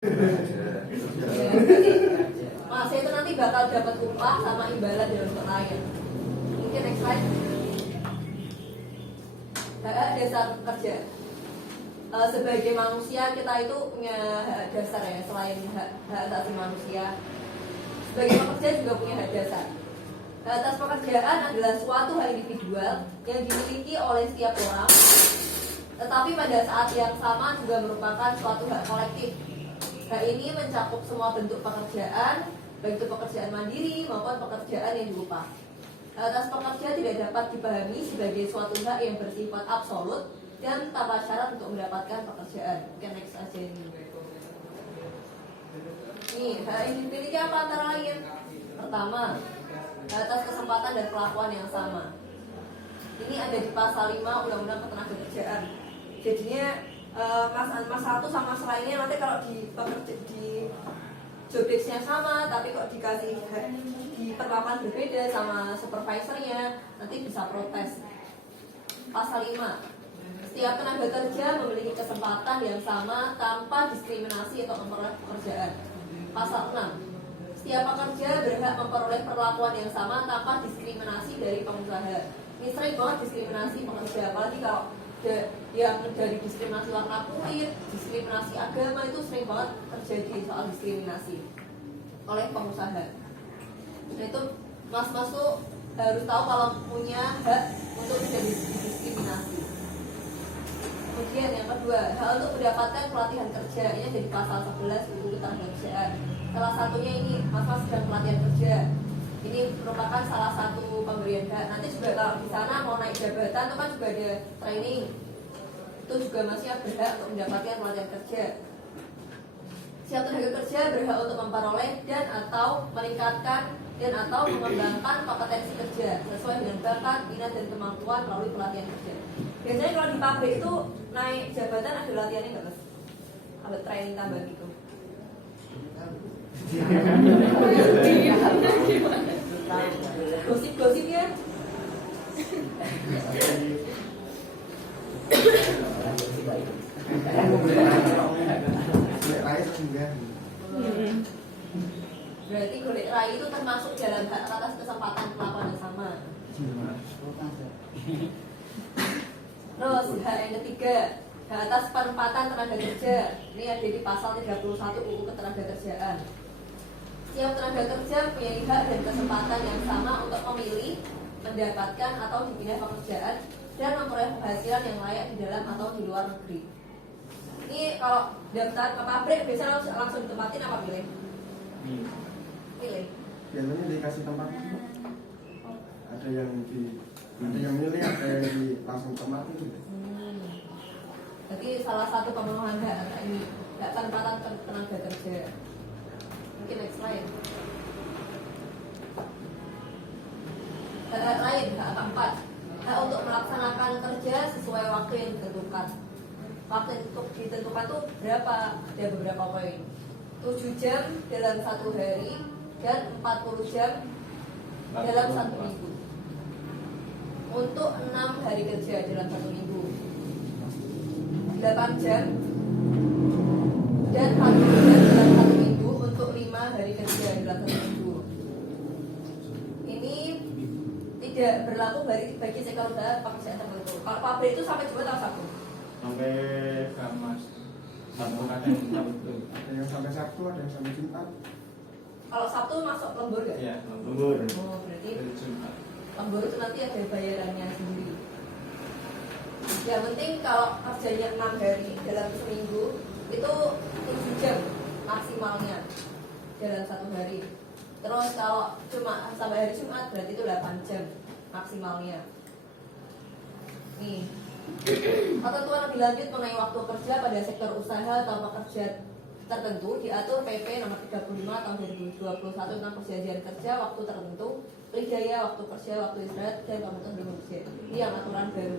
Mas itu nanti bakal dapat upah sama imbalan dari untuk lain. Mungkin next slide. Hak dasar kerja. Sebagai manusia kita itu punya hak dasar ya, selain hak asasi manusia. Sebagai pekerja juga punya hak dasar. Hak atas pekerjaan adalah suatu hal individual yang dimiliki oleh setiap orang, tetapi pada saat yang sama juga merupakan suatu hak kolektif. Hak ini mencakup semua bentuk pekerjaan, baik itu pekerjaan mandiri maupun pekerjaan yang diupah. Hak atas pekerja tidak dapat dipahami sebagai suatu hak yang bersifat absolut dan tanpa syarat untuk mendapatkan pekerjaan. Oke, next aja ini. Nih, hak yang dimiliki apa antara lain? Pertama, hak atas kesempatan dan perlakuan yang sama. Ini ada di pasal 5 Undang-Undang Ketenagakerjaan. Jadinya mas satu sama mas lainnya nanti kalau di job desk-nya sama tapi kok dikasih diperlakukan berbeda sama supervisornya, nanti bisa protes. Pasal 5, setiap tenaga kerja memiliki kesempatan yang sama tanpa diskriminasi atau memperoleh pekerjaan. Pasal 6, setiap pekerja berhak memperoleh perlakuan yang sama tanpa diskriminasi dari pengusaha. Ini sering banget diskriminasi pekerja, apalagi kalau yang dari diskriminasi warna kulit, diskriminasi agama, itu sering banget terjadi soal diskriminasi oleh pengusaha. Nah itu mas-mas tuh harus tahu kalau punya hak untuk tidak didiskriminasi. Kemudian yang kedua, hak untuk mendapatkan pelatihan kerja. Ini ada di pasal 11 UU Ketenagakerjaan. Salah satunya ini, mas-mas sedang pelatihan kerja. Ini merupakan salah satu pemberian hak. Nanti juga kalau di sana mau naik jabatan itu kan juga ada training. Itu juga masih berhak untuk mendapatkan pelatihan kerja. Setiap tenaga kerja berhak untuk memperoleh dan atau meningkatkan dan atau mengembangkan kompetensi kerja sesuai dengan bakat, minat dan kemampuan melalui pelatihan kerja. Biasanya kalau di pabrik itu naik jabatan ada latihannya nggak mas? Ada training tambah gitu. Gosip-gosip ya. Berarti golek rai itu termasuk dalam hak atas kesempatan perlakuan yang sama. Terus hak yang ketiga, hak atas penempatan tenaga kerja. Ini ada di pasal 31 UU Ketenagakerjaan. Setiap tenaga kerja punya hak dan kesempatan yang sama untuk memilih, mendapatkan atau dipindah pekerjaan dan memperoleh penghasilan yang layak di dalam atau di luar negeri. Ini kalau daftar ke pabrik biasanya langsung ditempatin apa pilih? Pilih. Biasanya dikasih tempat. Ada yang milih, ada yang langsung tempatin. Jadi salah satu pemenuhan hak ini, hak penempatan tenaga kerja. Mungkin next slide. Hak lain, hak keempat, hak untuk melaksanakan kerja sesuai waktu yang ditentukan. Waktu yang ditentukan tuh berapa? Ada beberapa poin. 7 jam dalam 1 hari dan 40 jam dalam 1 minggu. Untuk 6 hari kerja dalam 1 minggu, 8 jam dan 40 jam dalam 1 minggu untuk 5 hari kerja dalam 1 minggu. Ini tidak berlaku bagi sektor pekerjaan tertentu. Kalau pabrik itu sampai Jumat atau Sabtu? Sampai Kamis. Sabtu kadang Sabtu. Ada yang sampai Sabtu, ada yang sampai Jumat. Kalau Sabtu masuk lembur nggak? Iya, lembur. Oh, berarti Dari Jumat. lembur itu nanti ada bayarannya sendiri. Yang penting kalau kerjanya 6 hari dalam seminggu itu 7 jam maksimalnya dalam 1 hari. Terus kalau cuma sampai hari Jumat berarti itu 8 jam maksimalnya. Nih, ketentuan lebih lanjut mengenai waktu kerja pada sektor usaha atau pekerja tertentu diatur PP nomor 35 tahun 2021 tentang perjanjian kerja waktu tertentu, peridaya, waktu kerja, waktu istirahat, dan komuter bekerja. Ini yang aturan baru.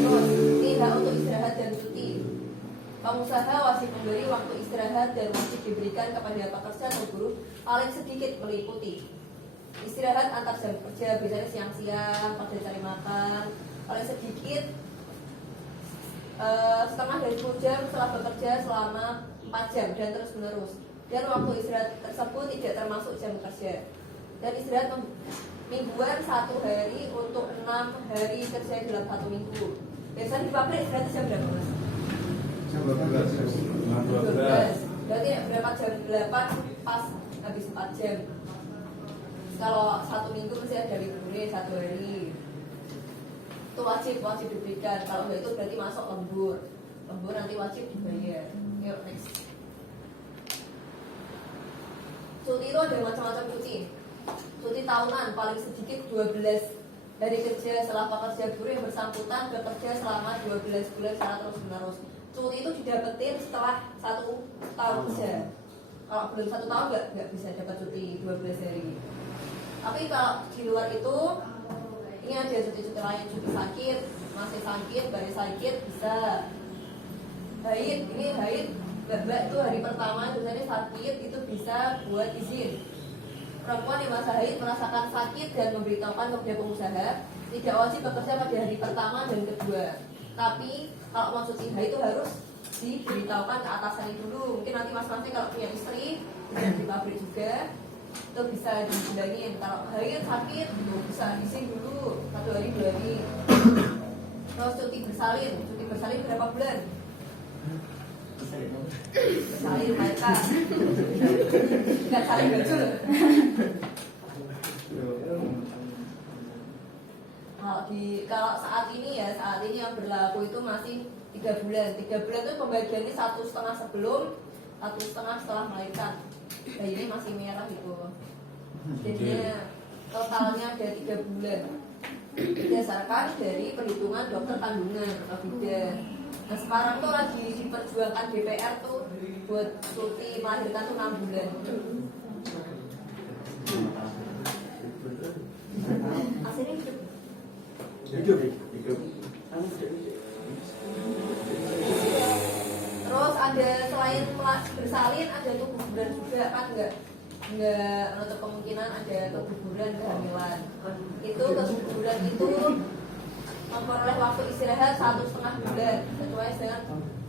Terus, ini hak untuk istirahat dan cuti. Pengusaha wajib memberi waktu istirahat dan wajib diberikan kepada pekerja atau buruh paling sedikit meliputi istirahat antar jam kerja, biasanya siang-siang, pada cari makan, paling sedikit setengah dari 10 jam setelah bekerja selama 4 jam dan terus menerus. Dan waktu istirahat tersebut tidak termasuk jam kerja. Dan istirahat mingguan 1 hari untuk 6 hari kerja dalam 1 minggu. Biasanya di pabrik istirahat jam berapa mas? Jam 12. Jam 12. Berarti berapa jam? 8 pas habis 4 jam. Kalau 1 minggu mesti ada liburnya 1 hari. Itu wajib diberikan. Kalau enggak itu berarti masuk lembur. Lembur nanti wajib dibayar. Yuk next. Cuti itu ada macam-macam cuti. Cuti tahunan paling sedikit 12 hari kerja setelah pekerja buruh yang bersangkutan bekerja selama 12 bulan secara terus-menerus. Cuti itu didapetin setelah 1 tahun kerja. Kalau belum 1 tahun nggak bisa dapat cuti 12 hari. Tapi kalau di luar itu ini ada cuti-cuti lain, cuti sakit, masih sakit, bayi sakit bisa. Haid, ini haid, mbak itu hari pertama biasanya sakit itu bisa buat izin. Perempuan yang masa haid merasakan sakit dan memberitahukan kepada pengusaha tidak wajib bekerja pada hari pertama dan kedua. Tapi kalau mau cuti haid itu harus diberitahukan ke atasannya dulu. Mungkin nanti mas-masnya kalau punya istri di pabrik juga itu bisa dibilangin kalau haid sakit itu bisa izin dulu 1 hari 2 hari. Terus cuti bersalin berapa bulan? Bersalin mereka nggak saling baju. Kalau saat ini yang berlaku itu masih 3 bulan. 3 bulan itu pembagiannya 1,5 sebelum, 1,5 setelah melahirkan. Bayinya masih merah gitu. Jadinya totalnya ada 3 bulan. Berdasarkan dari perhitungan dokter kandungan atau bidan. Nah sekarang tuh lagi diperjuangkan DPR tuh buat cuti melahirkan tuh 6 bulan. Aslinya hidup. Terus ada selain bersalin ada tuh guguran juga kan nggak untuk kemungkinan ada keguguran kehamilan. Itu keguguran itu memperoleh waktu istirahat 1,5 bulan sesuai dengan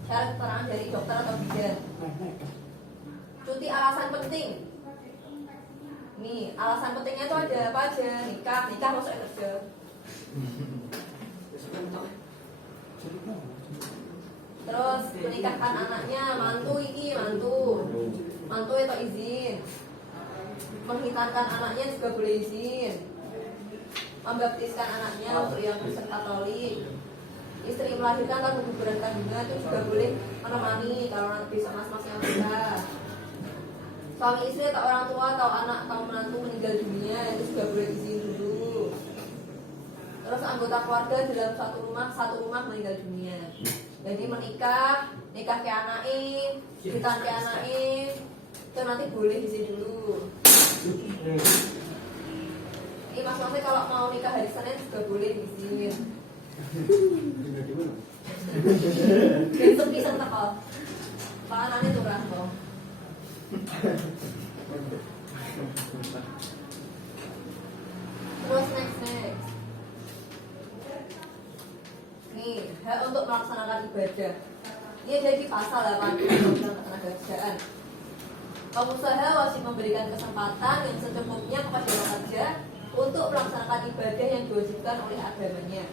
syarat keterangan dari dokter atau bidan. Cuti alasan penting. Nih alasan pentingnya itu ada apa aja? Nikah masuk kerja. Terus menikahkan anaknya, mantu itu izin. Menghitankan anaknya juga boleh izin. Membaptiskan anaknya untuk yang Kristen Katolik. Istri melahirkan atau keguguran kandungan itu juga boleh menemani kalau nanti bisa mas-mas yang bisa. Suami istri atau orang tua atau anak atau menantu meninggal dunia itu juga boleh izin dulu. Terus anggota keluarga dalam satu rumah meninggal dunia. Jadi nikah ke anaknya, hitan ke anaknya, itu nanti boleh izin dulu. Ini mas-masnya kalau mau nikah hari Senin juga boleh izin. Besok bisa teko. Pakanannya turun toh. Terus next. Nih, hak untuk melaksanakan ibadah. Ini ada di pasal 8 Undang-Undang Ketenagakerjaan. Pengusaha wajib memberikan kesempatan yang secukupnya kepada pekerja untuk melaksanakan ibadah yang diwajibkan oleh agamanya.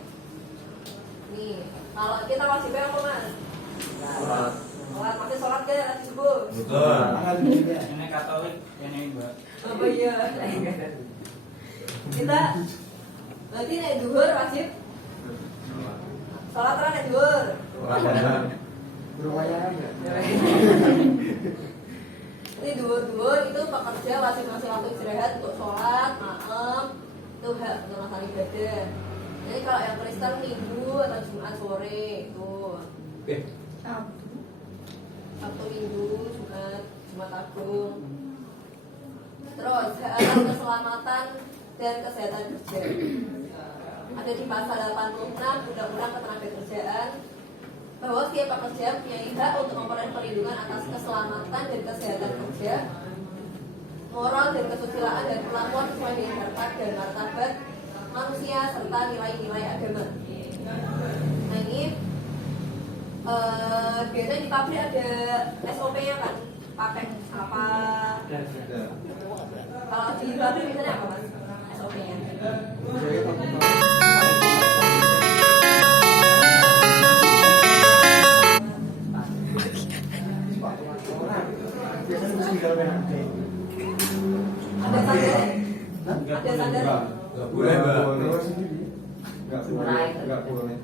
Nih, kalau kita wajibnya apa mas? Sholat, masih sholat ke nanti subuh? Betul. Ini Katolik, ini Mbak. Apa iya? Kita berarti naik duhur wajib? Sholat kan naik duhur? Berwayang ya. Ini duhur itu pekerja wajib ngasih waktu istirahat untuk sholat, malam, itu hak untuk melaksanakan ibadah. Jadi kalau yang Kristen Minggu atau Jumat sore itu. Sabtu Minggu, Jumat Agung. Terus hak atas keselamatan dan kesehatan kerja. Ada di pasal 86 Undang-Undang Ketenagakerjaan bahwa setiap pekerja punya hak untuk memperoleh perlindungan atas keselamatan dan kesehatan kerja, moral dan kesusilaan dan perlakuan sesuai dengan harkat dan martabat manusia serta nilai-nilai agama. Nah ini Biasanya di pabrik ada SOP-nya kan, pakai apa? Kalau di pabrik biasanya apa mas? SOP-nya? Ada standar? Ada standar? Nggak boleh, Mbak. Nggak boleh. Nggak boleh.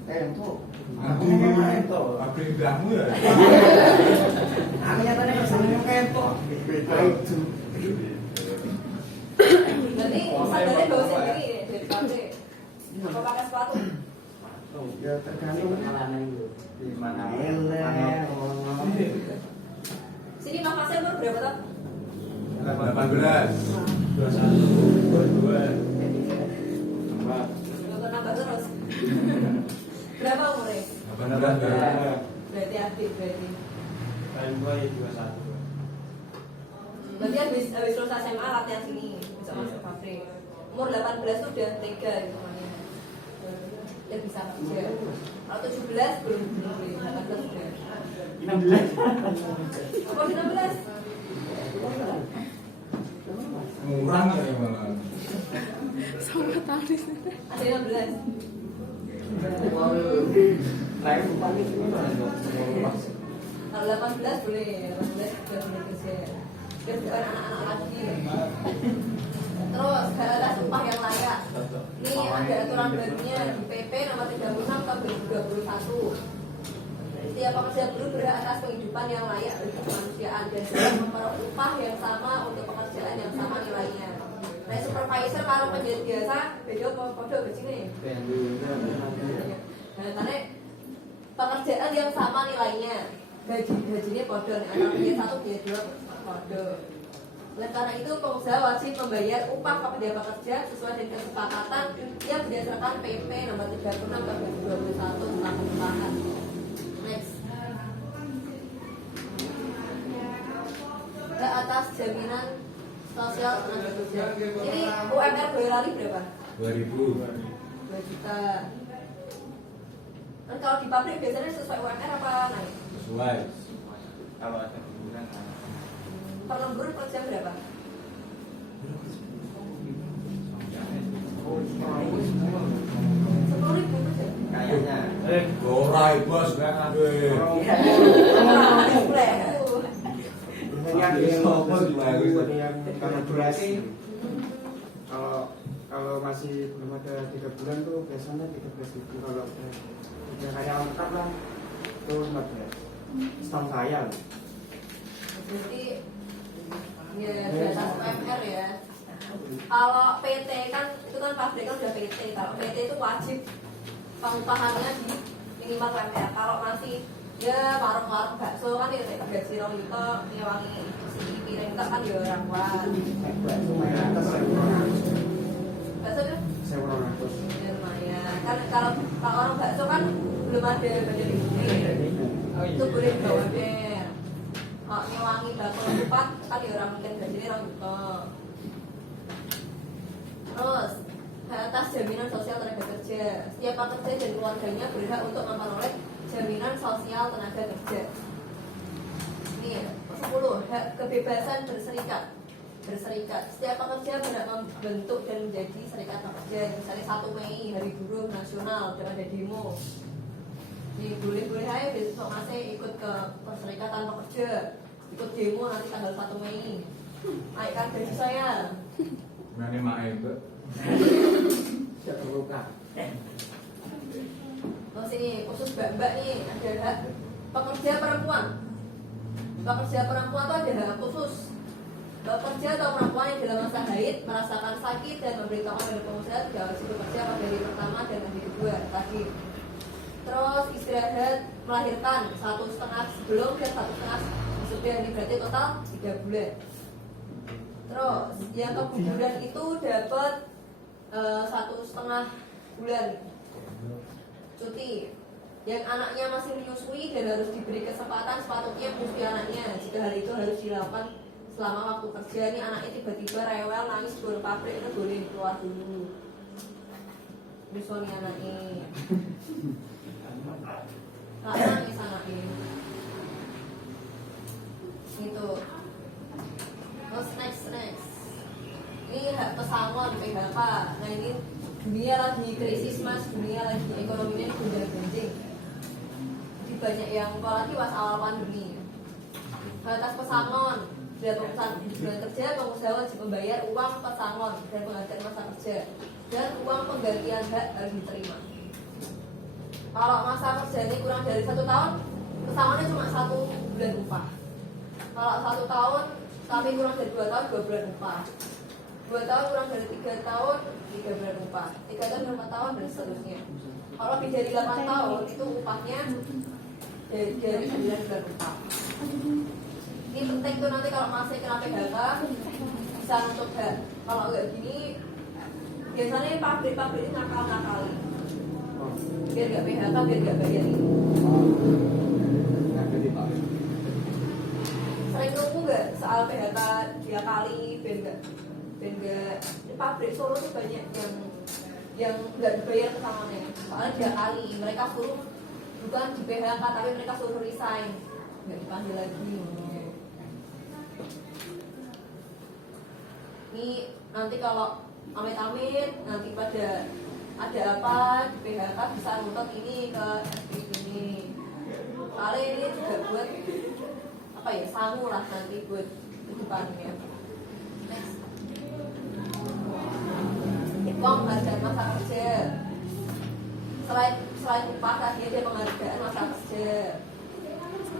Pabrik mbahmu ya? Berarti standarnya bawa sendiri dari pabrik? Apa pakai sepatu? Ya tergantung Di mana? Sini nafasnya umur berapa tuh? 18. 22. Nggak nambah terus. Berapa umurnya? 18 Mbak. Berarti aktif berarti. Paling tua ya 21. Berarti habis lulus SMA latihan sini bisa masuk pabrik. Umur 18 tuh udah tega hitungannya. Udah bisa kerja. Kalau 17 belum 18 udah. 16. Apa 16? Ngurang ya malah. Ada 16. Kalau 18 boleh, 18 sudah boleh kerja. Biar bukan anak-anak lagi. Terus hak atas upah yang layak. Ini ada aturan barunya di PP nomor 36 tahun 2021. Setiap pekerja buruh berhak atas penghidupan yang layak bagi kemanusiaan dan berhak memperoleh upah yang sama untuk pekerjaan yang sama nilainya. Nah, supervisor kalau penjahit biasa beda kode begini. Nah, karena pekerjaan yang sama nilainya, gajinya kode, antara penjahit 1 penjahit 2 kode. Oleh karena itu, pengusaha wajib membayar upah kepada pekerja sesuai dengan kesepakatan yang berdasarkan PP nomor 36 tahun 2021 tentang pengupahan. Next. Hak atas jaminan sosial tenaga kerja. Ini UMR Boyolali berapa? 2000. 2 juta. Dan kalau di pabrik biasanya sesuai UMR apa naik? Sesuai. Kalau ada hiburan. Per lembur per jam berapa? 10.000 per jam. Kayaknya. Gorai bos, nggak ada. Karena durasi kalau masih belum ada 3 bulan tuh biasanya 13.000. Kalau udah karyawan tetap lah tuh 15. Setahu saya. Berarti ya di atas UMR ya. Kalau PT kan itu kan pabrik kan udah PT. Kalau PT itu wajib pengupahannya di minimal UMR. Kalau masih ya warung-warung bakso kan ya gaji rong juta nyewangi si piring tak kan ya orang kuat. Lumayan atas 1.200. Bakso kan? 1.200. Ya lumayan. Kan kalau orang bakso kan belum ada badan itu boleh bawa ber. Kalau nyewangi bakso 4 kan ya orang mungkin gajinya rong juta. Terus hak atas jaminan sosial tenaga kerja. Setiap pekerja dan keluarganya berhak untuk memperoleh jaminan sosial tenaga kerja. Ini ya, 10. Hak kebebasan berserikat. Setiap pekerja berhak membentuk dan menjadi serikat pekerja. Misalnya 1 Mei Hari Buruh Nasional dan ada demo. Ini boleh-boleh aja besok masih ikut ke perserikatan pekerja, ikut demo nanti tanggal 1 Mei. Naikkan gaji saya. Nanti main Mbak. Siap terluka. Terus ini khusus mbak-mbak nih ada hak pekerja perempuan. Pekerja perempuan itu ada hak khusus. Pekerja atau perempuan yang dalam masa haid merasakan sakit dan memberitahukan pada pengusaha tidak wajib bekerja pada hari pertama dan hari kedua tadi. Terus istirahat melahirkan 1,5 sebelum dan 1,5 sesudah, ini berarti total 3 bulan. Terus yang keguguran itu dapat 1,5 bulan cuti. Yang anaknya masih menyusui dan harus diberi kesempatan sepatutnya menyusui anaknya. Jika hal itu harus dilakukan selama waktu kerja. Ini anaknya tiba-tiba rewel nangis sebelum pabrik, itu boleh keluar dulu. Menyusui anaknya. lama nih samain gitu. Terus next ini hak pesangon PHK. Nah ini dunia lagi krisis mas, dunia lagi ekonominya gonjang-ganjing. Jadi banyak yang apalagi pas awal pandemi. Batas pesangon dan bulan kerja, pengusaha wajib membayar uang pesangon dan penggantian masa kerja dan uang penggantian hak harus diterima. Kalau masa kerjanya kurang dari 1 tahun, pesangonnya cuma 1 bulan upah. Kalau 1 tahun tapi kurang dari 2 tahun, 2 bulan upah. 2 tahun kurang dari 3 tahun, 3 bulan upah. 3 tahun 4 tahun dan seterusnya. Kalau lebih dari 8 tahun itu upahnya dari 9 bulan upah. Ini penting tuh nanti kalau masih kena PHK bisa nuntut hak. Kalau enggak gini, biasanya pabrik-pabrik ini nakal-nakali. Biar enggak PHK, biar enggak bayar ini. Sering nunggu enggak soal PHK 2 kali, biar enggak ini pabrik Solo tuh banyak yang enggak dibayar pesangonnya. Soalnya 2 kali, mereka suruh bukan di PHK tapi mereka suruh resign, enggak dipanggil lagi. Ini nanti kalau amit-amit nanti pada ada apa di PHK bisa nuntut ini ke SPP ini. Kali ini juga buat apa ya, sangu lah nanti buat kedepannya. Next, uang penghargaan masa kerja. Selain upah tadi ada penghargaan masa kerja.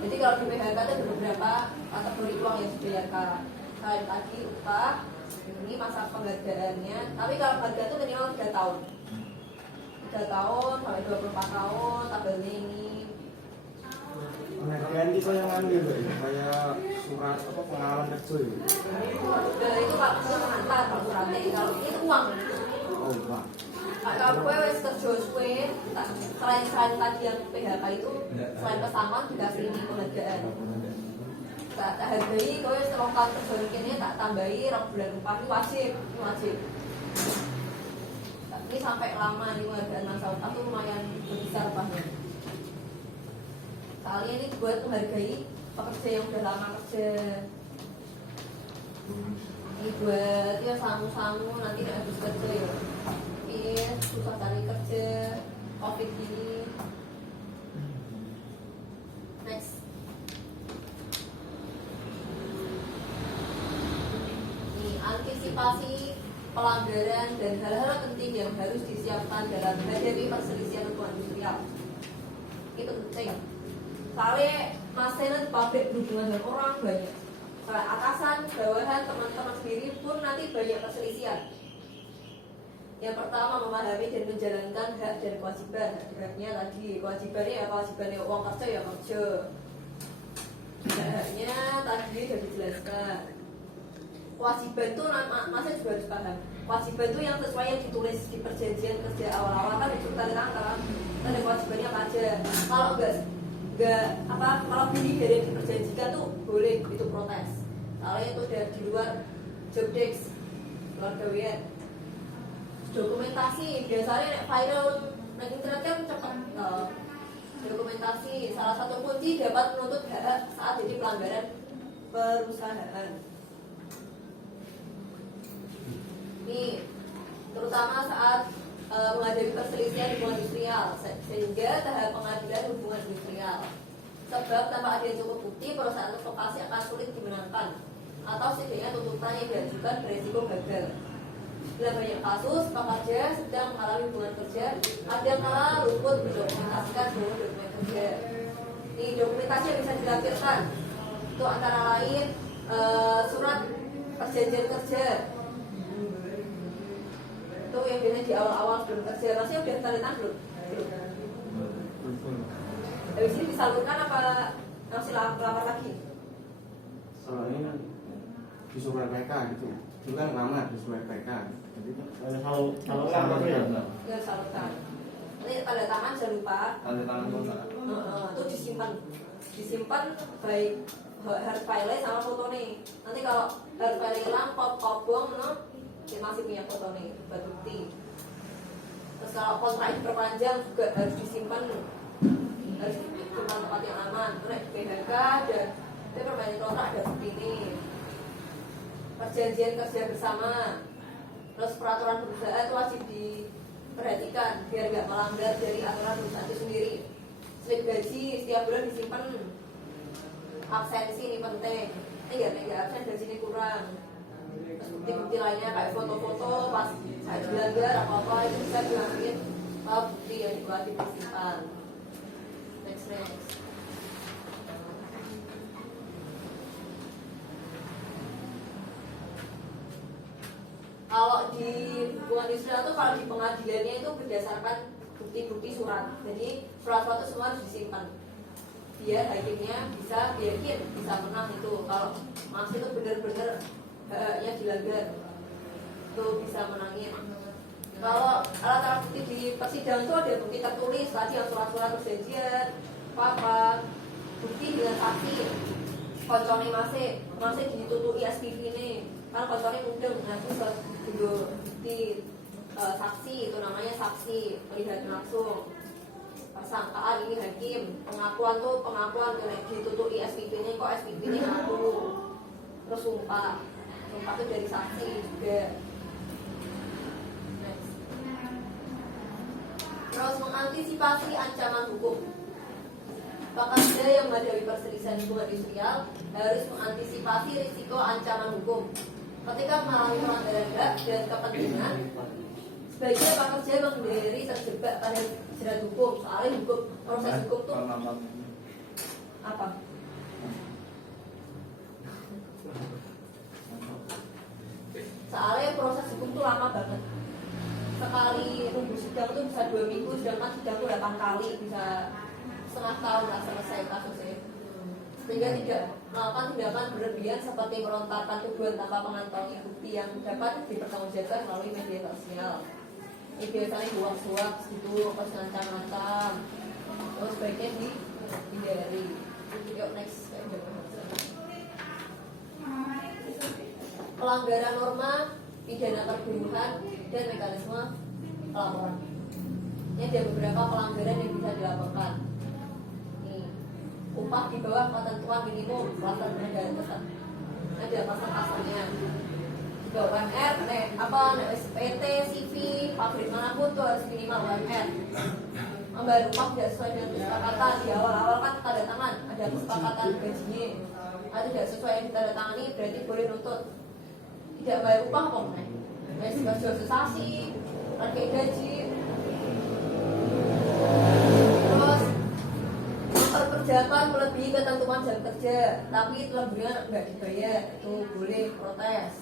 Jadi kalau di PHK ada beberapa kategori uang yang dibayarkan. Selain tadi upah, ini masa penghargaannya. Tapi kalau penghargaan itu minimal 3 tahun. 3 tahun sampai 24 tahun tabelnya ini. Penghargaan itu yang ambil kayak surat apa pengalaman kerja itu. Nah, itu kalau itu mengantar kalau suratnya, kalau ini itu uang. Oh, Pak. Kalau gue wes kerja suwe, selain tadi yang PHK itu, selain pesangon dikasih ini penghargaan. Tak hargai, gue selokan kerja ini tak tambahi 2 bulan upah, ini wajib. Ini sampai lama nih penghargaan masa upah itu lumayan besar upahnya. Kali ini buat menghargai pekerja yang udah lama kerja. Ini buat ya sangu-sangu nanti nggak habis kerja ya. Ini susah cari kerja, COVID gini. Next. Ini antisipasi pelanggaran dan hal-hal penting yang harus disiapkan dalam menghadapi perselisihan hubungan industrial. Itu penting. Soalnya masalah di pabrik berhubungan dengan orang banyak. Atasan, bawahan, teman-teman sendiri pun nanti banyak perselisihan. Yang pertama, memahami dan menjalankan hak dan kewajiban. Haknya tadi, kewajibannya ya kewajibannya uang kerja ya kerja. Haknya tadi sudah dijelaskan. Kewajiban itu masih juga harus paham. Kewajiban itu yang sesuai yang ditulis di perjanjian kerja awal-awal kan itu tanda tangan. Ada kewajibannya apa aja. Kalau kalau lebih dari yang diperjanjikan tuh boleh itu protes. Kalau itu udah di luar job desk, luar gawean. Dokumentasi biasanya viral di internet kan cepat. Dokumentasi salah satu kunci dapat menuntut hak saat jadi pelanggaran perusahaan. Ini terutama saat menghadapi perselisihan hubungan industrial sehingga tahap pengadilan hubungan industrial. Sebab tanpa ada cukup bukti, perusahaan atau lokasi akan sulit dimenangkan atau setidaknya tuntutan yang diajukan beresiko gagal. Dalam banyak kasus, pekerja sedang mengalami hubungan kerja, ada kala luput mendokumentasikan seluruh dokumen kerja. Ini dokumentasi yang bisa dilampirkan itu antara lain surat perjanjian kerja. Itu yang biasanya di awal-awal sebelum kerja. Masih udah tanda tangan belum? Habis ini disalurkan apa masih lamar lagi? Soalnya disuruh PK gitu. Itu kan lama disuruh PK. Jadi kalau lama ya. Ya salurkan. Nanti tanda tangan jangan lupa. Tanda tangan kontrak. Itu disimpan baik hard file sama foto nih. Nanti kalau hard file hilang, buang dia masih punya foto nih, buat bukti. Terus kalau kontrak diperpanjang juga harus disimpan, harus cuma tempat yang aman. Terus PHK dan permanen kontrak ada seperti ini. Perjanjian kerja bersama, terus peraturan perusahaan itu wajib diperhatikan biar nggak melanggar dari aturan perusahaan itu sendiri. Slip gaji setiap bulan disimpan. Absensi ini penting. Nggak absen gaji ini kurang. Terus bukti-bukti lainnya kayak foto-foto pas saya dilanggar apa-apa itu bisa diambil bukti yang wajib disimpan. Next. Kalau di hubungan industrial tuh kalau di pengadilannya itu berdasarkan bukti-bukti surat. Jadi surat-surat itu semua harus disimpan. Biar hakimnya bisa yakin bisa menang itu. Kalau masih itu benar-benar haknya dilanggar, itu bisa menangin. Kalau alat-alat bukti di persidangan itu ada bukti tertulis tadi yang surat-surat perjanjian, apa bukti dengan saksi. Koncone masih ditutupi SPV ini. Kalau koncone mudeng, nanti bukti saksi itu namanya saksi melihat langsung. Persangkaan ini hakim, pengakuan ditutupi SPV ini kok SPV ini ngaku. Terus sumpah itu dari saksi juga. Next. Terus mengantisipasi ancaman hukum. Pekerja yang menghadapi perselisihan hubungan industrial harus mengantisipasi risiko ancaman hukum. Ketika mengalami pelanggaran hak dan kepentingan, sebaiknya pekerja menghindari terjebak pada jerat hukum. Soalnya proses hukum tuh apa? Soalnya proses hukum tuh lama banget. Sekali nunggu sidang tuh bisa 2 minggu, sedangkan sidang tuh 8 kali, bisa setengah tahun nggak selesai kasusnya. Sehingga tidak melakukan tindakan berlebihan seperti melontarkan tuduhan tanpa mengantongi bukti yang dapat dipertanggungjawabkan melalui media sosial. Ini biasanya suap gitu, terus ngancam-ngancam. Terus sebaiknya dihindari. Yuk next. Pelanggaran norma, pidana perburuan, dan mekanisme pelaporan. Ini ada beberapa pelanggaran yang bisa dilaporkan. Upah di bawah ketentuan minimum pasar perdagangan tetap ada pasar-pasarnya. Di bawah UMR, PT, CV, pabrik manapun tuh harus minimal UMR. Membayar upah tidak sesuai dengan kesepakatan di awal-awal kan tanda tangan ada kesepakatan gajinya. Kalau tidak sesuai yang ditandatangani berarti boleh nuntut. Tidak bayar upah kok, jual sensasi, harga gaji. Memperkerjakan melebihi ketentuan jam kerja, tapi lebihan nggak dibayar, itu boleh protes.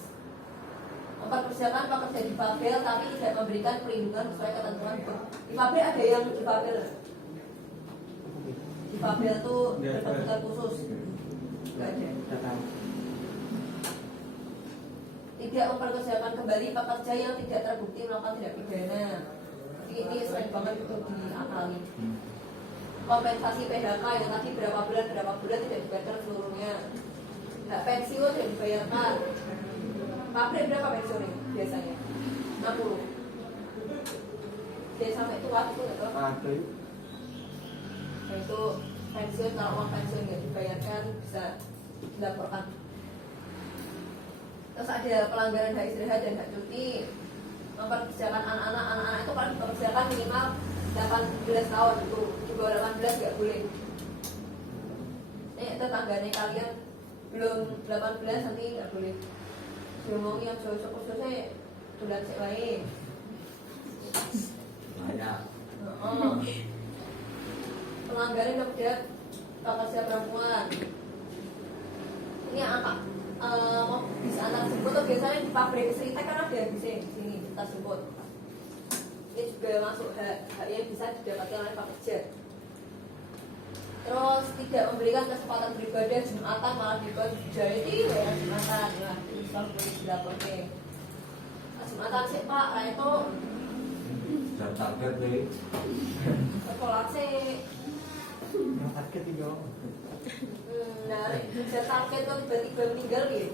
Memperkerjakan pekerja difabel, tapi tidak memberikan perlindungan sesuai ketentuan. Di pabrik ada yang difabel. Difabel tuh berkebutuhan khusus. Nggak ada. Tidak memperkerjakan kembali pekerja yang tidak terbukti melakukan tindak pidana. Ini sering banget untuk diakali. Kompensasi PHK yang tadi berapa bulan tidak dibayarkan seluruhnya. Hak pensiun tidak dibayarkan. Pabrik berapa pensiunnya biasanya? 60. Jadi sampai tua itu nggak tahu. Itu pensiun, kalau uang pensiun nggak dibayarkan bisa dilaporkan. Terus ada pelanggaran hak istirahat dan hak cuti. Memperkerjakan anak-anak itu kalau dipekerjakan minimal 18 tahun itu, di bawah 18 nggak boleh. Ini tetangganya kalian belum 18 nanti nggak boleh. Diomongin yang cowok-cowoknya tulan sik wae. Pelanggaran terhadap pekerja perempuan. Ini angka bisa antar jemput tuh biasanya di pabrik Seritek kan ada di sini antar jemput. Ini juga masuk hak yang bisa didapatkan oleh pekerja. Terus tidak memberikan kesempatan beribadah Jumatan malah dibuat jadi ya Jumatan lah bisa boleh dilaporkan. Jumatan sih Pak, lah itu jam target deh. sholat sih. target itu. Nah, jam target kok tiba-tiba meninggal gitu.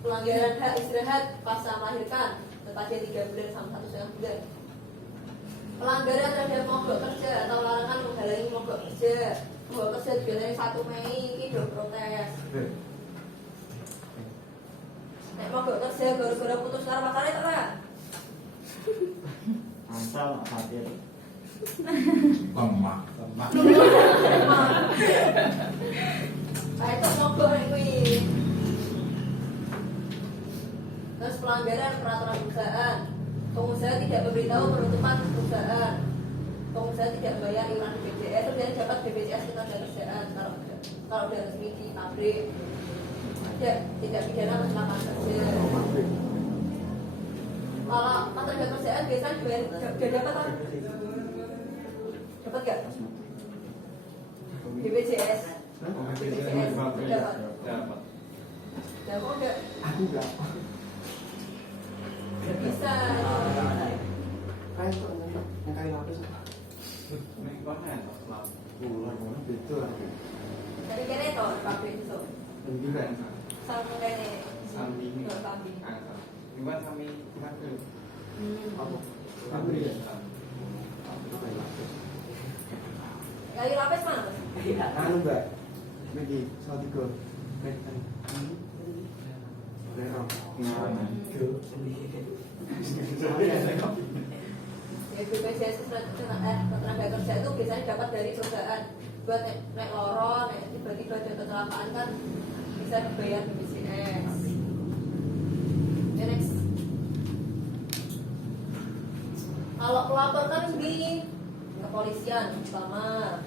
Pelanggaran hak istirahat pasca melahirkan tepatnya 3 bulan sampai 1,5 bulan. pelanggaran terhadap mogok kerja atau larangan menghalangi mogok kerja. Mogok kerja biasanya 1 Mei ini udah protes. Nek mogok kerja gara-gara putus karo pacare ta ora? Asal hadir. Lemak. Saya itu mogok nek kuwi. Terus pelanggaran peraturan perusahaan. Pengusaha tidak memberitahu penutupan perusahaan. Pengusaha tidak membayar iuran BPJS, itu dia dapat BPJS ketenagakerjaan kalau udah resmi di pabrik. Tidak pidana kecelakaan kerja. Kalau ketenagakerjaan biasanya udah dapat kan? Dapat gak? BPJS. BPJS dapat. Dapat enggak? Aku enggak. Bisa. Kayak kok yang kali lapis apa? Nek kono lah. Bulan betul aku. Tapi kene to pabrik itu. Dan juga Sama kene. Sambil ini. Sambil. Iwan kami kan ke apa? Ambil ya. Kayak lapis. Kayu lapis mana? Mas? Anu mbak, lagi soal tiga. Lerong. Ya BPJS tenaga kerja itu biasanya dapat dari perusahaan. Buat nek loro, nek tiba-tiba ada kecelakaan kan bisa dibayar BPJS. Ya, next. Kalau pelapor kan di kepolisian pertama.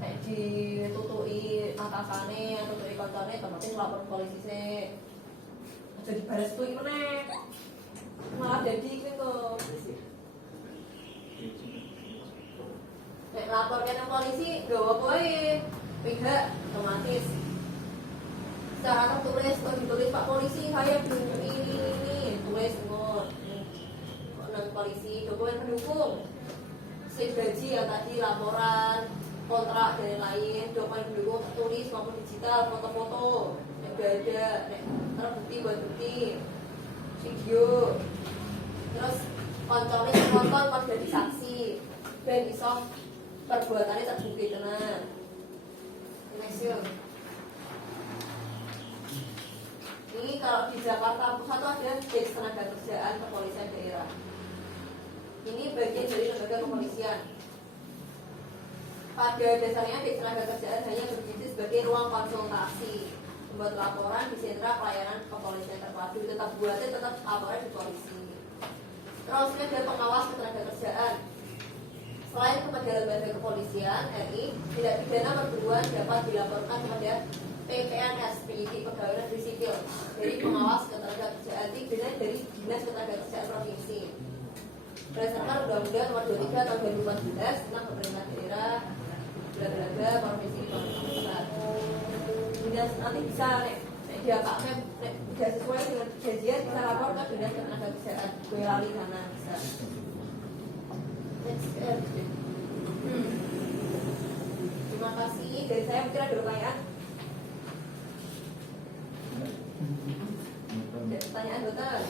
Nek ditutui atasane, tutui koncone, otomatis lapor polisi sih. Jadi balas tuh gimana? Malah jadi gitu. Nek lapor ke polisi, gawa kowe pihak otomatis secara tertulis atau ditulis Pak Polisi saya menunjuk ini tulis ngot nang polisi dokumen pendukung slip gaji yang tadi laporan kontrak dan lain dokumen pendukung tertulis maupun digital foto-foto yang udah ada terbukti buat bukti video terus kontrolnya nonton pas jadi saksi dan iso perbuatannya terbukti tenan Mesio. Ini kalau di Jakarta Pusat itu ada Dinas Tenaga Kerjaan Kepolisian Daerah. Ini bagian dari lembaga kepolisian. Pada dasarnya Dinas Tenaga Kerjaan hanya berfungsi sebagai ruang konsultasi, membuat laporan di sentra pelayanan kepolisian terpadu. Tetap buatnya tetap laporan di polisi. Terus ini ada pengawas ketenagakerjaan. Selain kepada lembaga kepolisian RI, tindak pidana perburuan dapat dilaporkan kepada PPNS, penyidik pegawai negeri sipil, dari pengawas ketenagakerjaan dari Dinas Ketenagakerjaan Provinsi. Berdasarkan Undang-Undang Nomor 23 Tahun 2014 tentang pemerintah daerah, bla provinsi di pusat. Dinas nanti bisa dia pakai tidak sesuai dengan perjanjian bisa lapor ke Dinas Ketenagakerjaan Boyolali sana bisa. Terima kasih dari saya, mungkin ada pertanyaan. Pertanyaan dokter.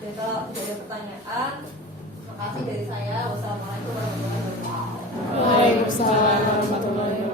Dan kalau tidak ada pertanyaan, terima kasih dari saya. Wassalamualaikum warahmatullahi wabarakatuh. Waalaikumsalam warahmatullahi wabarakatuh.